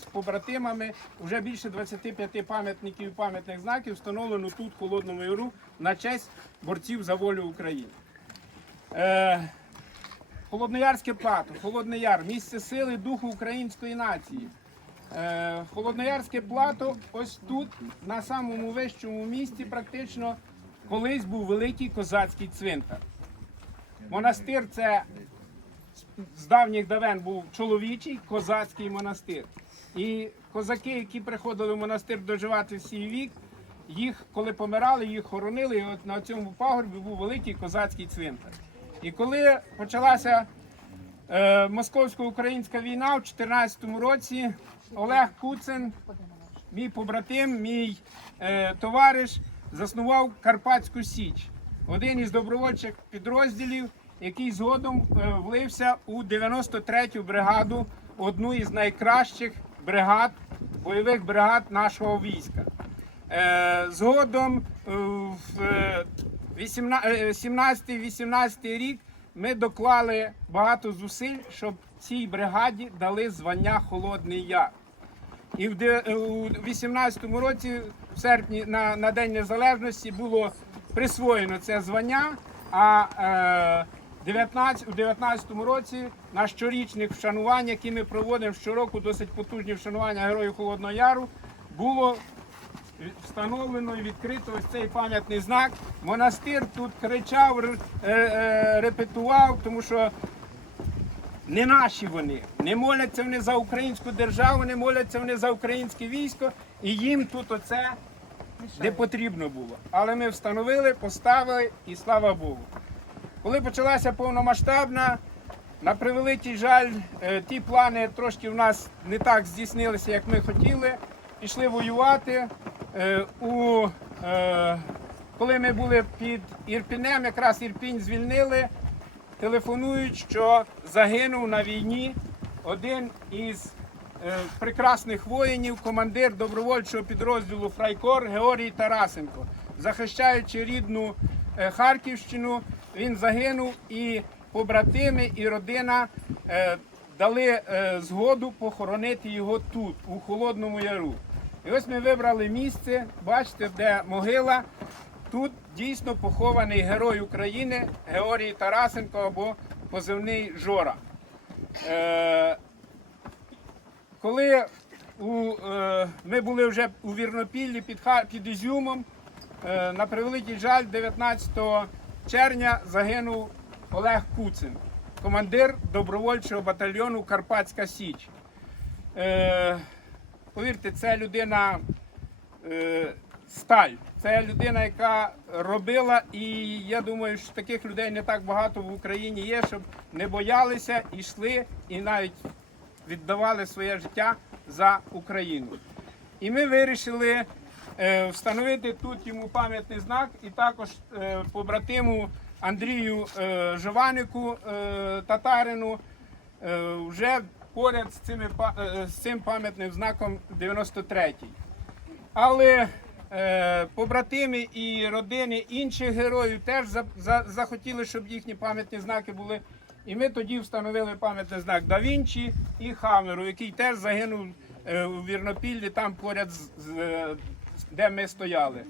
з побратимами вже більше 25 пам'ятників і пам'ятних знаків встановлено тут, в Холодному Яру, на честь борців за волю України. Е, Холодноярське плато, Холодний Яр, місце сили духу української нації. Е, Холодноярське плато, ось тут, на самому вищому місці, практично колись був великий козацький цвинтар. Монастир це з давніх давен був чоловічий козацький монастир. І козаки, які приходили в монастир доживати свій вік, їх, коли помирали, їх хоронили. І от на цьому пагорбі був великий козацький цвинтар. І коли почалася е, московсько-українська війна в 2014 році, Олег Куцин, мій побратим, мій е, товариш, заснував Карпатську Січ, один із добровольчих підрозділів, який згодом е, влився у 93-ю бригаду, одну із найкращих бригад, бойових бригад нашого війська. Е, Згодом е, в е, 17-18 рік ми доклали багато зусиль, щоб цій бригаді дали звання Холодний Яр. І в е, у 18-му році, в серпні, на, на День Незалежності, було присвоєно це звання. А е, 19, у 19-му році на щорічних вшанувань, які ми проводимо щороку, досить потужні вшанування Героїв Холодного Яру, було встановлено і відкрито ось цей пам'ятний знак. Монастир тут кричав, е, е, репетував, тому що не наші вони. Не моляться вони за українську державу, не моляться вони за українське військо, і їм тут оце не потрібно було. Але ми встановили, поставили і слава Богу. Коли почалася повномасштабна, на превеликий жаль, е, ті плани трошки в нас не так здійснилися, як ми хотіли. Пішли воювати. Е, У, е, коли ми були під Ірпінем, якраз Ірпінь звільнили, телефонують, що загинув на війні один із прекрасних воїнів, командир добровольчого підрозділу Фрайкор Георгій Тарасенко. Захищаючи рідну Харківщину, він загинув і побратими, і родина е, дали е, згоду похоронити його тут, у Холодному Яру. І ось ми вибрали місце, бачите, де могила. Тут дійсно похований герой України Георгій Тарасенко або позивний Жора. Е, коли у, е, ми були вже у Вірнопіллі під, під Ізюмом, е, на превеликий жаль, 19 червня загинув Олег Куцин, командир добровольчого батальйону Карпатська Січ. Е, повірте, це людина е, сталь. Це людина, яка робила, і я думаю, що таких людей не так багато в Україні є, щоб не боялися, йшли і навіть віддавали своє життя за Україну. І ми вирішили встановити тут йому пам'ятний знак і також е, побратиму Андрію е, Жованику е, татарину е, вже поряд з, цими, е, з цим пам'ятним знаком 93-й. Але е, побратими і родини інших героїв теж за, за, захотіли, щоб їхні пам'ятні знаки були. І ми тоді встановили пам'ятний знак Да Вінчі і Хамеру, який теж загинув е, у Вірнопіллі, там поряд, з, е, де ми стояли.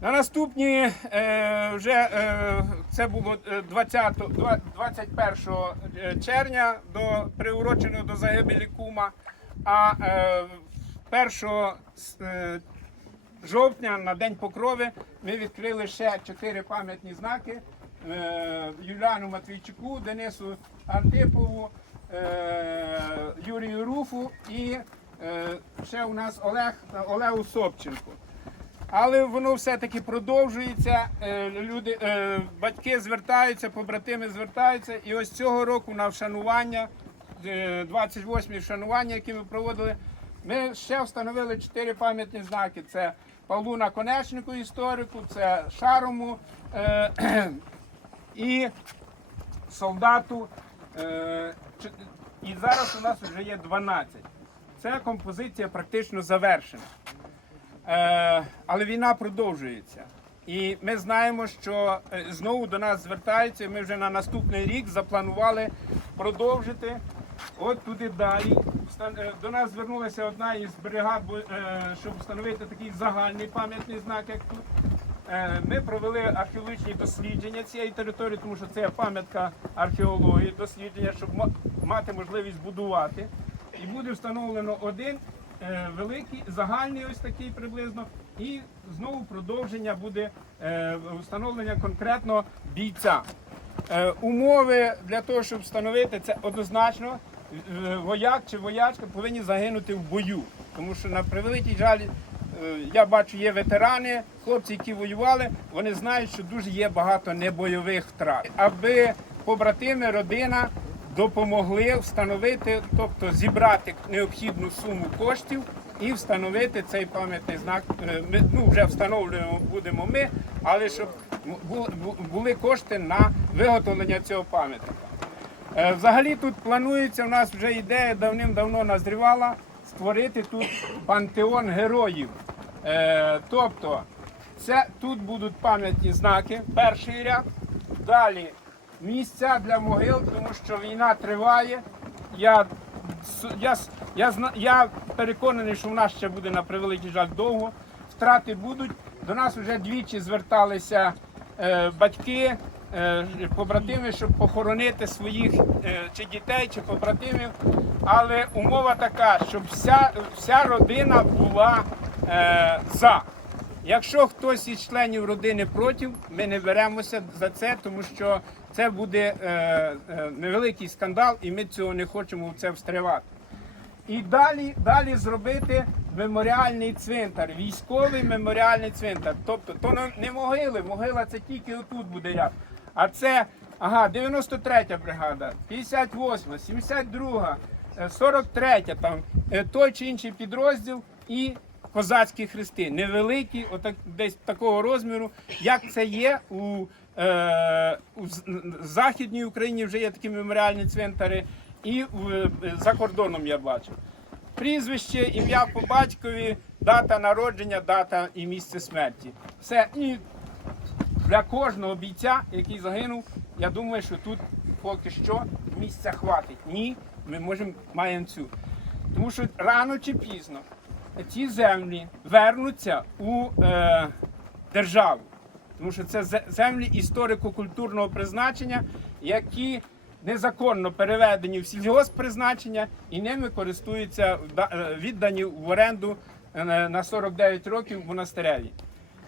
На наступні е, вже е, це було е, 20, 21 е, червня до приурочено до загибелі кума. А е, 1 е, жовтня на День Покрови ми відкрили ще чотири пам'ятні знаки е, Юліану Матвійчуку, Денису Антипову, е, Юрію Руфу і е, ще у нас Олег, Олегу Собченку. Але воно все-таки продовжується. е, Люди, е, батьки звертаються, побратими звертаються. І ось цього року на вшанування, 28-й вшанування, які ми проводили, ми ще встановили чотири пам'ятні знаки. Це Павлу Наконечнику, історику, це Шарому е, і солдату. е, І зараз у нас вже є 12. Ця композиція практично завершена. Е, але війна продовжується. І ми знаємо, що е, знову до нас звертаються. і Ми вже на наступний рік запланували продовжити От туди далі. Е, До нас звернулася одна із бригад, е, щоб встановити такий загальний пам'ятний знак, як тут. Ми провели археологічні дослідження цієї території, тому що це пам'ятка археології, дослідження, щоб мати можливість будувати. І буде встановлено один е, великий, загальний ось такий приблизно, і знову продовження буде е, встановлення конкретно бійця. Е, Умови для того, щоб встановити це однозначно, е, вояк чи воячка повинні загинути в бою. Тому що на превеликий жаль, е, я бачу, є ветерани, хлопці, які воювали, вони знають, що дуже є багато небойових втрат. Аби побратими, родина допомогли встановити, тобто зібрати необхідну суму коштів і встановити цей пам'ятний знак. Е, Ми ну вже встановлюємо будемо ми, але щоб бу- бу- були кошти на виготовлення цього пам'ятника. Е, Взагалі тут планується, у нас вже ідея давним-давно назрівала створити тут пантеон героїв. Е, тобто це тут будуть пам'ятні знаки, перший ряд. Далі місця для могил, тому що війна триває. Я, я, я, я переконаний, що в нас ще буде на превеликий жаль довго. Втрати будуть. До нас вже двічі зверталися е, батьки, е, побратими, щоб похоронити своїх е, чи дітей, чи побратимів. Але умова така, щоб вся, вся родина була е, за. Якщо хтось із членів родини проти, ми не беремося за це, тому що це буде е, е, невеликий скандал, і ми цього не хочемо в це встрявати. І далі, далі зробити меморіальний цвинтар, військовий меморіальний цвинтар. Тобто то не- могили, могила це тільки отут буде ряд. А це ага, 93 бригада, 58, 72, е, 43 там е, той чи інший підрозділ і козацькі хрести. Невеликі, отак десь такого розміру, як це є у, е, у Західній Україні вже є такі меморіальні цвинтари, і в, е, за кордоном я бачив. Прізвище, ім'я по батькові, дата народження, дата і місце смерті. Все. І для кожного бійця, який загинув, я думаю, що тут поки що місця хватить. Ні, ми можемо маємо цю. Тому що рано чи пізно ці землі вернуться у е, державу. Тому що це землі історико-культурного призначення, які незаконно переведені в сільгосппризначення і ними користуються е, віддані в оренду е, на 49 років монастиреві.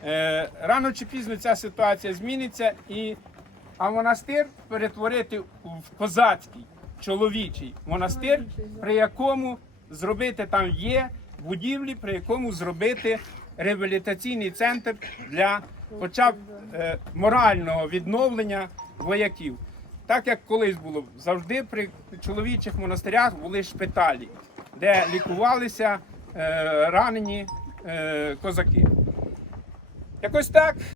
Е, Рано чи пізно ця ситуація зміниться, і а монастир перетворити в козацький чоловічий монастир, при якому зробити там є будівлі, при якому зробити реабілітаційний центр для хоча б е, морального відновлення вояків. Так як колись було завжди при чоловічих монастирях були шпиталі, де лікувалися е, ранені е, козаки. Якось так.